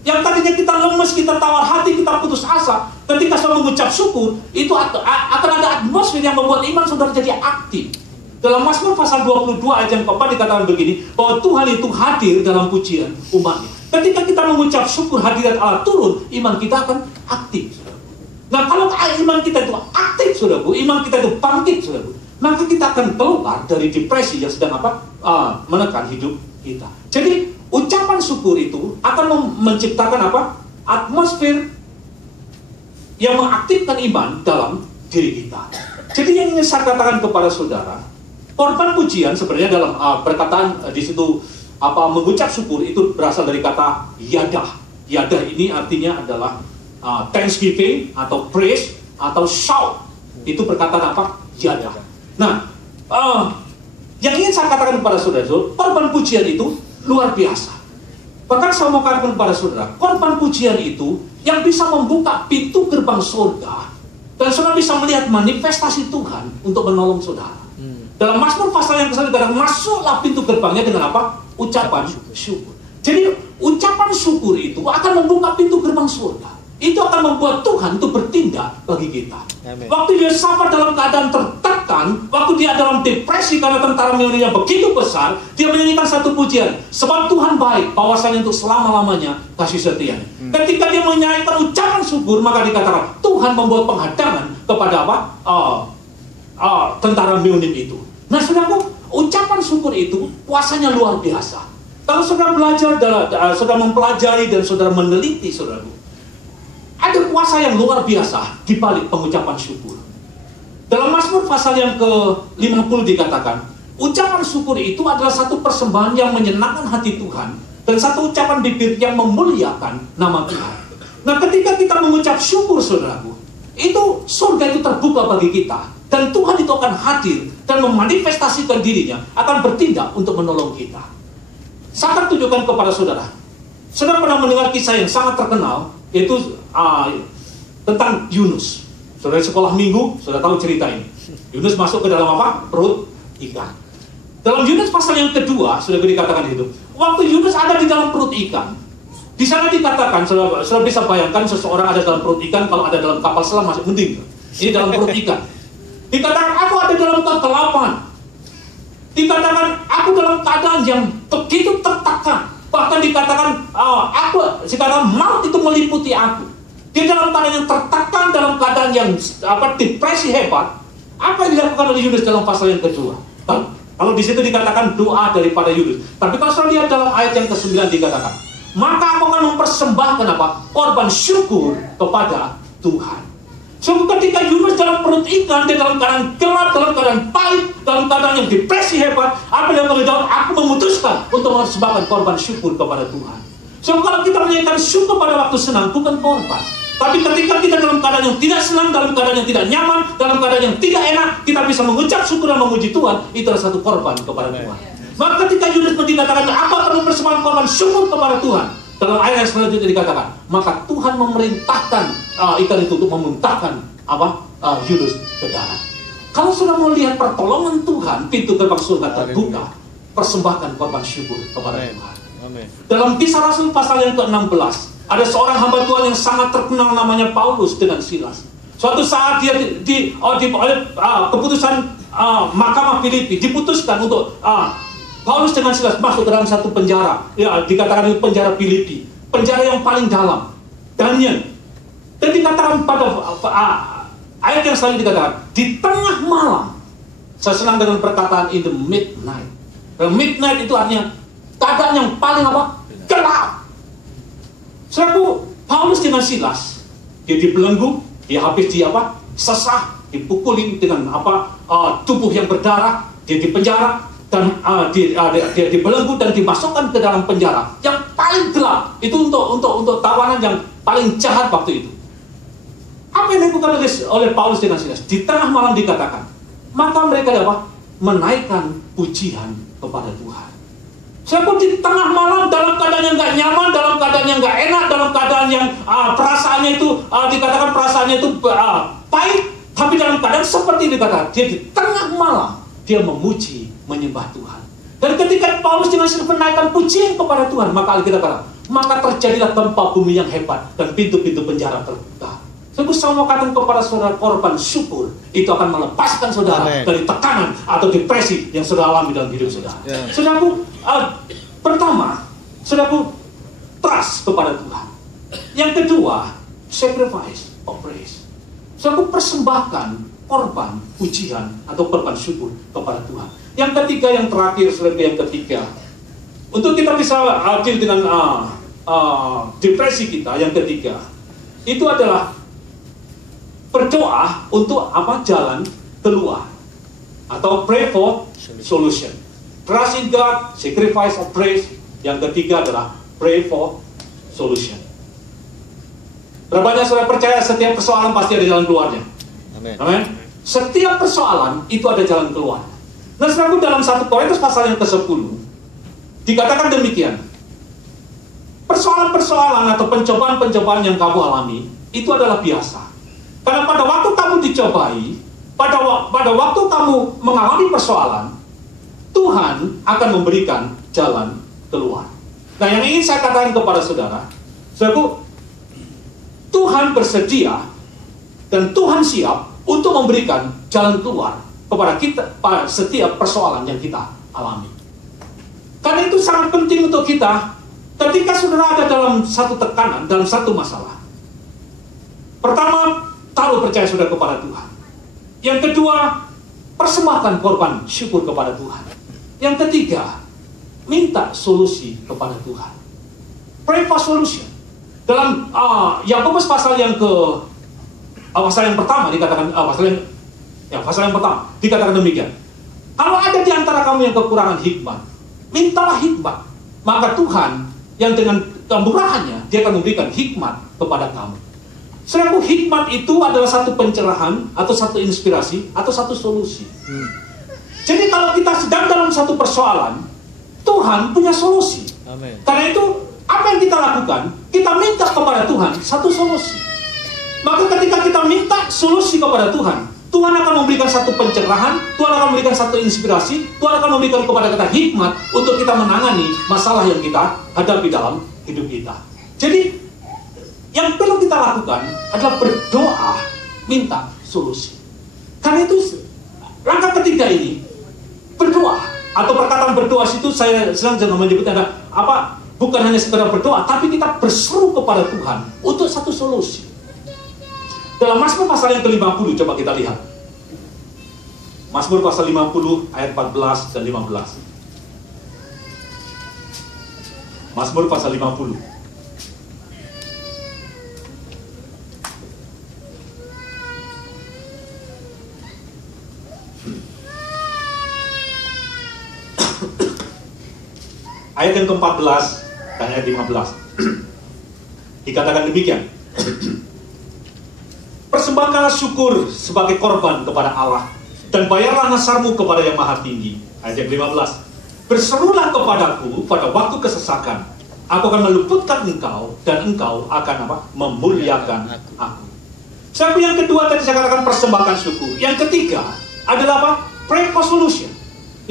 Yang tadinya kita lemes, kita tawar hati, kita putus asa, ketika saudara mengucap syukur, itu akan ada atmosfer yang membuat iman saudara jadi aktif. Dalam Mazmur pasal 22 ayat yang keempat dikatakan begini, bahwa Tuhan itu hadir dalam pujian umatnya. Ketika kita mengucap syukur hadirat Allah turun, iman kita akan aktif. Nah, kalau iman kita itu aktif, saudaraku, iman kita itu bangkit, saudaraku, maka kita akan keluar dari depresi yang sedang menekan hidup kita. Jadi ucapan syukur itu akan menciptakan apa? Atmosfer yang mengaktifkan iman dalam diri kita. Jadi yang ingin saya katakan kepada saudara, korban pujian sebenarnya dalam perkataan di situ mengucap syukur itu berasal dari kata yadah. Yadah ini artinya adalah thanksgiving atau praise atau shout. Itu perkataan apa? Yadah. Nah, yang ingin saya katakan kepada saudara, korban pujian itu luar biasa. Bahkan saya mau katakan kepada saudara, korban pujian itu yang bisa membuka pintu gerbang surga, dan saudara bisa melihat manifestasi Tuhan untuk menolong saudara. Dalam Mazmur pasal yang ke-1 dikatakan, masuklah pintu gerbangnya dengan apa? Ucapan syukur. Jadi ucapan syukur itu akan membuka pintu gerbang surga. Itu akan membuat Tuhan itu bertindak bagi kita. Amen. Waktu Yosafat dalam keadaan tertekan, waktu dia dalam depresi karena tentara Meuninya begitu besar, dia menyanyikan satu pujian, sebab Tuhan baik, bahwasanya untuk selama-lamanya kasih setia. Ketika dia menyanyikan ucapan syukur, maka dikatakan Tuhan membuat penghadangan kepada apa? Tentara Meunim itu. Nah, saudaraku, ucapan syukur itu kuasanya luar biasa. Kalau saudara belajar, saudara mempelajari dan saudara meneliti, saudaraku, ada kuasa yang luar biasa di balik pengucapan syukur. Dalam Mazmur pasal yang ke-50 dikatakan, ucapan syukur itu adalah satu persembahan yang menyenangkan hati Tuhan dan satu ucapan bibir yang memuliakan nama Tuhan. Nah, ketika kita mengucap syukur, saudaraku, itu surga itu terbuka bagi kita dan Tuhan itu akan hadir dan memanifestasikan dirinya, akan bertindak untuk menolong kita. Saya akan tunjukkan kepada saudara. Saudara pernah mendengar kisah yang sangat terkenal, yaitu tentang Yunus. Saudara sekolah minggu, saudara tahu cerita ini. Yunus masuk ke dalam apa? Perut ikan. Dalam Yunus pasal yang kedua, sudah dikatakan itu. Waktu Yunus ada di dalam perut ikan, di sana dikatakan, saudara bisa bayangkan seseorang ada dalam perut ikan, kalau ada dalam kapal selam masih mending. Ini dalam perut ikan. Dikatakan, aku ada dalam kegelapan. Dikatakan, aku dalam keadaan yang begitu tertekan. Bahkan dikatakan, maut itu meliputi aku. Dia dalam keadaan yang tertekan, dalam keadaan yang depresi hebat. Apa yang dilakukan oleh Yunus dalam pasal yang kedua? Kalau di situ dikatakan doa daripada Yunus. Tapi kalau saya lihat dalam ayat yang ke-9 dikatakan, maka aku akan mempersembahkan apa? Korban syukur kepada Tuhan. So, ketika Yunus dalam perut ikan, dia dalam keadaan gelap, dalam keadaan pahit, dalam keadaan yang depresi hebat, apa yang dilakukan? Aku memutuskan untuk mempersembahkan korban syukur kepada Tuhan. So, kalau kita menyanyikan syukur pada waktu senang, bukan korban. Tapi ketika kita dalam keadaan yang tidak senang, dalam keadaan yang tidak nyaman, dalam keadaan yang tidak enak, kita bisa mengucap syukur dan memuji Tuhan, itu adalah satu korban kepada Tuhan. Maka ketika Yunus dikatakan, aku akan mempersembahkan korban syukur kepada Tuhan, dalam ayat yang selanjutnya dikatakan, maka Tuhan memerintahkan ikan itu untuk memuntahkan Yunus ke darat. Kalau sudah melihat pertolongan Tuhan, pintu gerbang surga terbuka, persembahkan korban syukur kepada Tuhan. Amen. Dalam Kisah Rasul pasal yang ke-16, ada seorang hamba Tuhan yang sangat terkenal namanya Paulus dengan Silas. Suatu saat dia oleh keputusan Mahkamah Filipi diputuskan untuk Paulus dengan Silas masuk ke dalam satu penjara, ya dikatakan itu penjara Filipi, penjara yang paling dalam. Dan dikatakan pada ayat yang selanjutnya dikatakan, di tengah malam. Saya senang dengan perkataan in the midnight. Dan midnight itu artinya keadaan yang paling gelap. Saudaraku, Paulus dengan Silas, dia dibelenggu, dia habis sesah, dipukulin dengan tubuh yang berdarah, dia dipenjara, dan dia dibelenggu dan dimasukkan ke dalam penjara yang paling gelap. Itu untuk tawanan yang paling jahat waktu itu. Apa yang dilakukan oleh Paulus dan Silas? Di tengah malam dikatakan, maka mereka menaikkan pujian kepada Tuhan. Saya pun di tengah malam dalam keadaan yang nggak nyaman, dalam keadaan yang nggak enak, dalam keadaan yang perasaannya itu dikatakan perasaannya itu pahit, tapi dalam keadaan seperti dikatakan, dia di tengah malam dia memuji, menyembah Tuhan. Dan ketika Paulus dengan Silas menaikkan pujian kepada Tuhan, maka Alkitab kata, maka terjadilah gempa bumi yang hebat dan pintu-pintu penjara terbuka. Saya mau katakan kepada saudara, korban syukur itu akan melepaskan saudara dari tekanan atau depresi yang saudara alami dalam hidup saudara. Saudaraku, pertama, saudaraku, trust kepada Tuhan. Yang kedua, sacrifice of praise. Saudaraku, persembahkan korban pujian atau korban syukur kepada Tuhan. Yang ketiga, yang terakhir, saudaraku, yang ketiga, untuk kita bisa adil dengan depresi kita, yang ketiga, itu adalah berdoa untuk jalan keluar, atau pray for solution. Trust in God, sacrifice of praise. Yang ketiga adalah pray for solution. Berapa banyak saudara percaya setiap persoalan pasti ada jalan keluarnya? Amin. Setiap persoalan itu ada jalan keluar. Nah, saudaraku, dalam 1 Korintus pasal yang ke-10 dikatakan demikian. Persoalan-persoalan atau pencobaan-pencobaan yang kamu alami itu adalah biasa. Karena pada waktu kamu dicobai, pada waktu kamu mengalami persoalan, Tuhan akan memberikan jalan keluar. Nah, yang ingin saya katakan kepada saudara, saudaraku, Tuhan bersedia dan Tuhan siap untuk memberikan jalan keluar kepada kita pada setiap persoalan yang kita alami. Karena itu sangat penting untuk kita ketika saudara ada dalam satu tekanan, dalam satu masalah. Pertama, taruh percaya saudara kepada Tuhan. Yang kedua, persembahkan korban syukur kepada Tuhan. Yang ketiga, minta solusi kepada Tuhan. Pray for solution. Dalam Yakobus pasal yang pertama dikatakan pasal yang pertama dikatakan demikian. Kalau ada di antara kamu yang kekurangan hikmat, mintalah hikmat. Maka Tuhan yang dengan kemurahannya dia akan memberikan hikmat kepada kamu. Saudaraku, hikmat itu adalah satu pencerahan, atau satu inspirasi, atau satu solusi. Jadi kalau kita sedang dalam satu persoalan, Tuhan punya solusi. Amen. Karena itu, apa yang kita lakukan? Kita minta kepada Tuhan satu solusi. Maka ketika kita minta solusi kepada Tuhan, Tuhan akan memberikan satu pencerahan, Tuhan akan memberikan satu inspirasi, Tuhan akan memberikan kepada kita hikmat untuk kita menangani masalah yang kita hadapi dalam hidup kita. Jadi, yang perlu kita lakukan adalah berdoa, minta solusi. Karena itu, langkah ketiga ini, berdoa. Atau perkataan berdoa itu saya sedang menyebutnya adalah bukan hanya sekedar berdoa, tapi kita berseru kepada Tuhan untuk satu solusi. Dalam Mazmur pasal yang ke-50, coba kita lihat. Mazmur pasal 50 ayat 14 dan 15. Mazmur pasal 50. Ayat yang ke-14 dan ayat 15 dikatakan demikian. Persembahkanlah syukur sebagai korban kepada Allah, dan bayarlah nasarmu kepada Yang Maha Tinggi. Ayat yang 15. Berserulah kepadaku pada waktu kesesakan, aku akan meluputkan engkau, dan engkau akan memuliakan aku. Sampai yang kedua tadi saya katakan persembahkan syukur. Yang ketiga adalah pray for solution.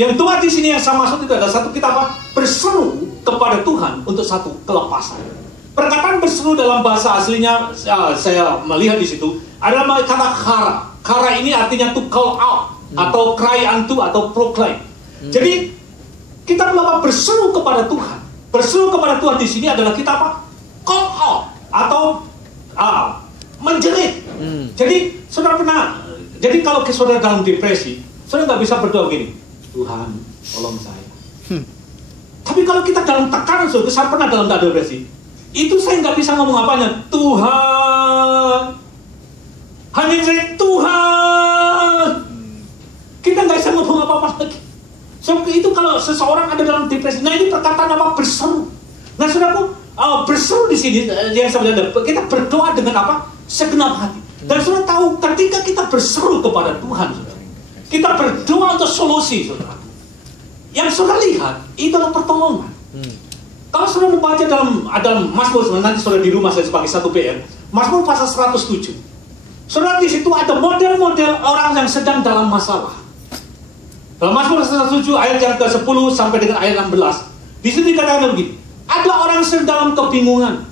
Yang dua di sini yang saya maksud itu adalah satu, kita berseru kepada Tuhan untuk satu kelepasan. Perkataan berseru dalam bahasa aslinya saya melihat di situ adalah kata kara. Kara ini artinya to call out atau cry unto atau proclaim. Jadi kita berseru kepada Tuhan. Berseru kepada Tuhan di sini adalah kita call out atau menjerit. Jadi saudara jadi kalau saudara dalam depresi, saudara nggak bisa berdoa begini, Tuhan tolong saya. Tapi kalau kita dalam tekanan, saya pernah dalam keadaan depresi, itu saya nggak bisa ngomong apanya, Tuhan, hanya saya Tuhan. ngomong apa-apa lagi. So, itu kalau seseorang ada dalam depresi, nah ini perkataan apa? Berseru. Nah saudaraku, berseru di sini yang sebenarnya kita berdoa dengan apa? Segenap hati. Dan saudara tahu ketika kita berseru kepada Tuhan, saudara, kita berdoa untuk solusi, saudara. Yang saudara lihat itu adalah pertolongan. Kalau saudara membaca dalam Mazmur, nanti saudara di rumah saya sebagai satu PR, Mazmur pasal 107. Saudara, di situ ada model-model orang yang sedang dalam masalah. Dalam Mazmur 107 ayat yang ke-10 sampai dengan ayat 16. Di sini dikatakan begini, ada orang sedang dalam kebingungan.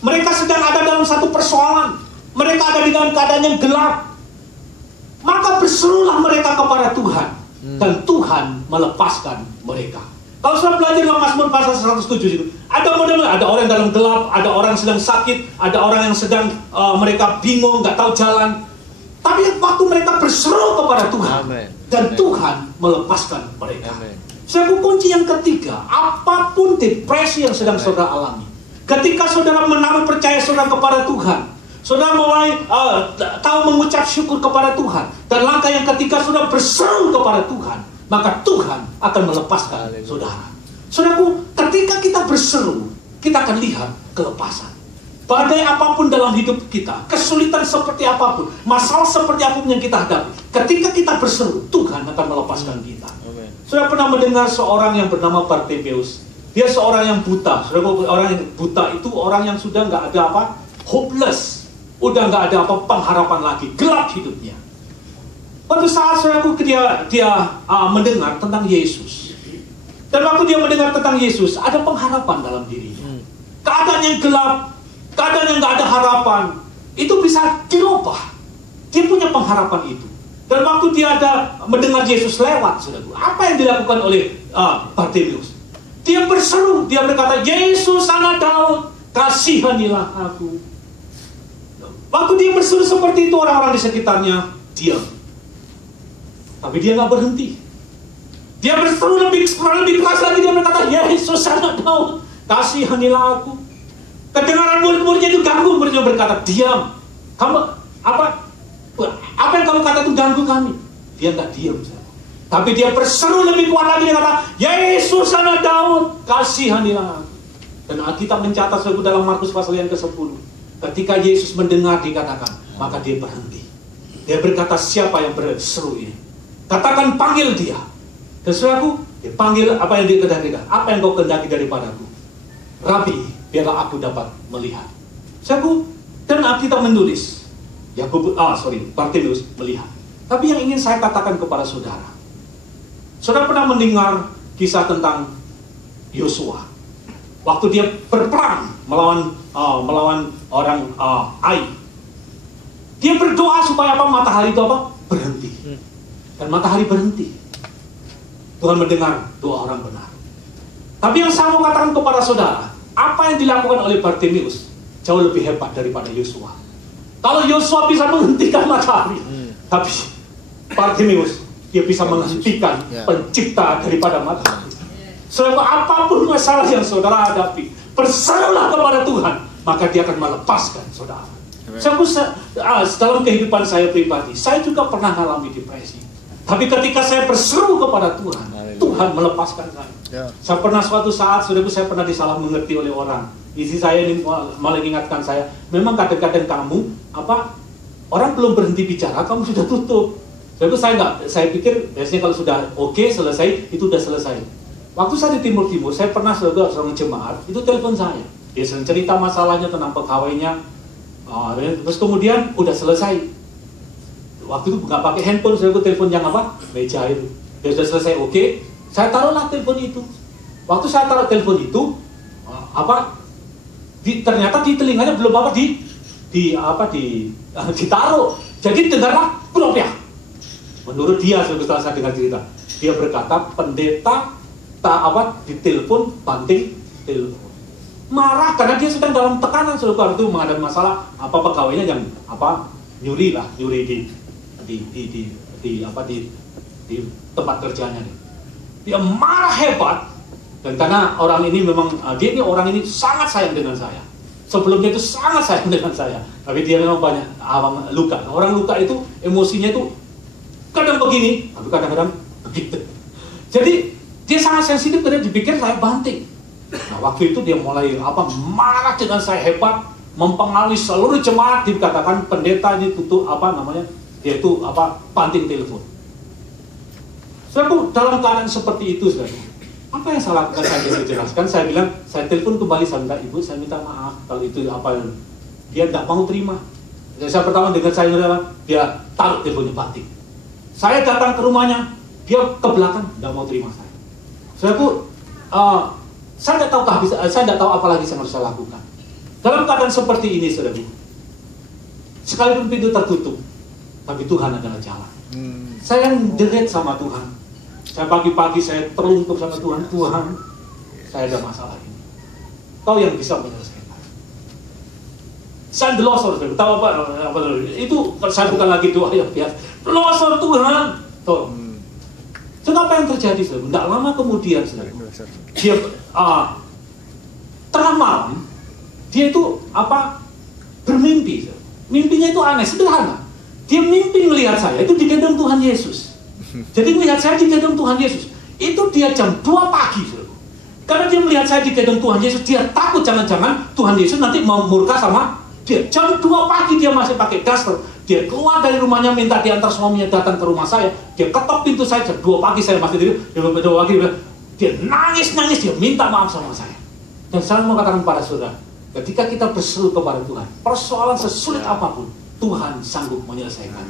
Mereka sedang ada dalam satu persoalan. Mereka ada di dalam keadaan yang gelap. Maka berserulah mereka kepada Tuhan. Dan Tuhan melepaskan mereka. Kalau sudah belajar dalam Mazmur pasal 107 itu, ada model, ada orang dalam gelap, ada orang sedang sakit, ada orang yang sedang mereka bingung, nggak tahu jalan. Tapi waktu mereka berseru kepada Tuhan, Amen. Dan Tuhan melepaskan mereka. Saya kunci yang ketiga, apapun depresi yang sedang saudara alami, ketika saudara menaruh percaya saudara kepada Tuhan, saudara mulai tahu mengucap syukur kepada Tuhan, dan langkah yang ketiga saudara berseru kepada Tuhan, maka Tuhan akan melepaskan saudara. Saudaraku, ketika kita berseru, kita akan lihat kelepasan. Badai apapun dalam hidup kita, kesulitan seperti apapun, masalah seperti apapun yang kita hadapi, ketika kita berseru, Tuhan akan melepaskan kita. Saudara pernah mendengar seorang yang bernama Bartimeus. Dia seorang yang buta. Saudara, orang yang buta itu orang yang sudah nggak ada apa, hopeless, udah nggak ada apa pengharapan lagi, gelap hidupnya. Pada saat saudaraku dia mendengar tentang Yesus, dan waktu dia mendengar tentang Yesus, ada pengharapan dalam dirinya. Keadaan yang gelap, keadaan yang nggak ada harapan, itu bisa dirubah. Dia punya pengharapan itu. Dan waktu dia ada mendengar Yesus lewat, saudaraku, apa yang dilakukan oleh Bartimeus? Dia berseru, dia berkata, Yesus anak Daud, kasihanilah aku. Waktu dia berseru seperti itu, orang-orang di sekitarnya diam. Tapi dia nggak berhenti. Dia berseru lebih keras lagi. Dia berkata, Yesus anak Daud, kasihanilah aku. Kedengaran murid-muridnya itu ganggu. Muridnya berkata, diam. Kamu apa yang kamu kata itu ganggu kami. Dia nggak diam. Tapi dia berseru lebih kuat lagi. Dia kata, Yesus anak Daud, kasihanilah aku. Dan Alkitab mencatat dalam Markus pasal yang ke-10. Ketika Yesus mendengar dikatakan, maka dia berhenti. Dia berkata, siapa yang berseru ini? Katakan, panggil dia. Dan saudaraku, dia panggil apa yang dia kehendaki. Apa yang kau kehendaki daripadaku? Rabi, biarlah aku dapat melihat. Saudaraku, dan Alkitab menulis, Bartimeus melihat. Tapi yang ingin saya katakan kepada saudara, saudara pernah mendengar kisah tentang Yosua. Waktu dia berperang melawan orang Ai. Dia berdoa supaya apa? Matahari itu apa? Berhenti. Dan matahari berhenti. Tuhan mendengar doa orang benar. Tapi yang saya mau katakan kepada saudara, apa yang dilakukan oleh Bartimeus jauh lebih hebat daripada Yosua. Kalau Yosua bisa menghentikan matahari, tapi Bartimeus dia bisa menghentikan pencipta daripada matahari. Saudara, apapun masalah yang saudara hadapi, berserulah kepada Tuhan, maka dia akan melepaskan saudara. Dalam kehidupan saya pribadi, saya juga pernah mengalami depresi. Tapi ketika saya berseru kepada Tuhan, Tuhan melepaskan saya. Saya pernah suatu saat, saudaraku, saya pernah disalah mengerti oleh orang. Istri saya ini malah ingatkan saya, memang kadang-kadang kamu, orang belum berhenti bicara, kamu sudah tutup. Saudaraku, saya pikir biasanya kalau sudah oke, selesai, itu sudah selesai. Waktu saya di Timur-Timur, saya pernah seorang jemaat, itu telepon saya. Dia sering cerita masalahnya tentang pegawainya, terus kemudian udah selesai. Waktu itu nggak pakai handphone, saya telepon yang meja itu. Dia sudah selesai, oke. Saya taruhlah telepon itu. Waktu saya taruh telepon itu, ternyata di telinganya belum ditaruh. Jadi dengarlah ya. Menurut dia, setelah saya dengar cerita, dia berkata pendeta ditelepon banting telepon. Marah karena dia sedang dalam tekanan, saudara, itu menghadapi masalah pegawainya yang nyuri di tempat kerjanya nih. Dia marah hebat, dan karena orang ini memang orang ini sangat sayang dengan saya. Sebelumnya itu sangat sayang dengan saya, tapi dia memang banyak luka. Orang luka itu emosinya itu Kadang begini, tapi kadang-kadang begitu. Jadi dia sangat sensitif karena dipikir saya banting. Nah waktu itu dia mulai marah dengan saya hebat, mempengaruhi seluruh jemaat, dikatakan pendeta ini tutup dia itu banting telepon. Saudaraku, dalam keadaan seperti itu, saudara, apa yang saya lakukan? Saya jelaskan, saya bilang, saya telepon kembali, saya minta ibu, saya minta maaf kalau itu dia tidak mau terima. Jadi saya pertama dengan saya dia taruh teleponnya banting. Saya datang ke rumahnya, dia ke belakang, tidak mau terima saya. Saudaraku, saya tidak tahu apa lagi yang harus saya lakukan. Dalam keadaan seperti ini, saudaraku, sekalipun pintu tertutup, tapi Tuhan adalah jalan. Saya derit sama Tuhan. Saya pagi-pagi saya terlungkup sama Tuhan. Tuhan, saya ada masalah ini. Kau yang bisa menyelesaikan. Saya delosor, tahu apa? Itu saya bukan lagi doa yang biasa. Delosor Tuhan, tolong. Kenapa yang terjadi, saudara? Tidak lama kemudian, saudara, dia tengah malam, dia itu bermimpi. Saudara. Mimpinya itu aneh, sederhana. Dia mimpi melihat saya itu digendong Tuhan Yesus. Jadi melihat saya digendong Tuhan Yesus. Itu dia jam 2 pagi, saudara. Karena dia melihat saya digendong Tuhan Yesus, dia takut jangan-jangan Tuhan Yesus nanti mau murka sama dia. Jam 2 pagi dia masih pakai daster. Dia keluar dari rumahnya minta diantar suaminya datang ke rumah saya. Dia ketok pintu saya jam 2 pagi, saya masih tidur. Jam 2 pagi dia nangis-nangis, dia minta maaf sama saya. Dan saya mau katakan pada saudara, ketika kita berseru kepada Tuhan, persoalan sesulit apapun, Tuhan sanggup menyelesaikan.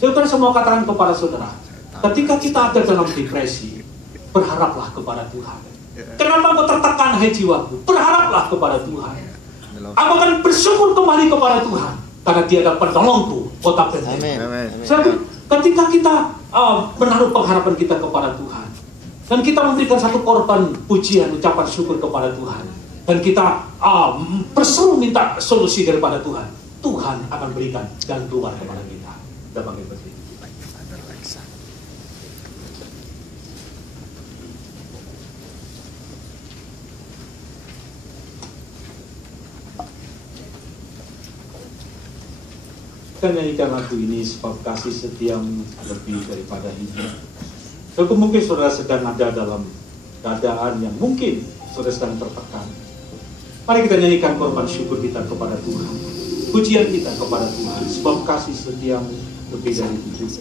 Saya mau katakan kepada saudara, ketika kita ada dalam depresi, berharaplah kepada Tuhan. Kenapa kau tertekan, hai jiwaku? Berharaplah kepada Tuhan. Aku akan bersyukur kembali kepada Tuhan, karena Dia adalah penolongku, kota Bethlehem. Ketika kita menaruh pengharapan kita kepada Tuhan, dan kita memberikan satu korban pujian, ucapan syukur kepada Tuhan, dan kita berseru minta solusi daripada Tuhan, Tuhan akan berikan dan keluar kepada kita. Kita panggil bersih. Kita nyanyikan lagu ini sebab kasih setiamu lebih daripada ini. Tentu mungkin saudara sedang ada dalam keadaan yang mungkin saudara sedang tertekan. Mari kita nyanyikan korban syukur kita kepada Tuhan. Pujian kita kepada Tuhan. Sebab kasih setiamu lebih dari itu.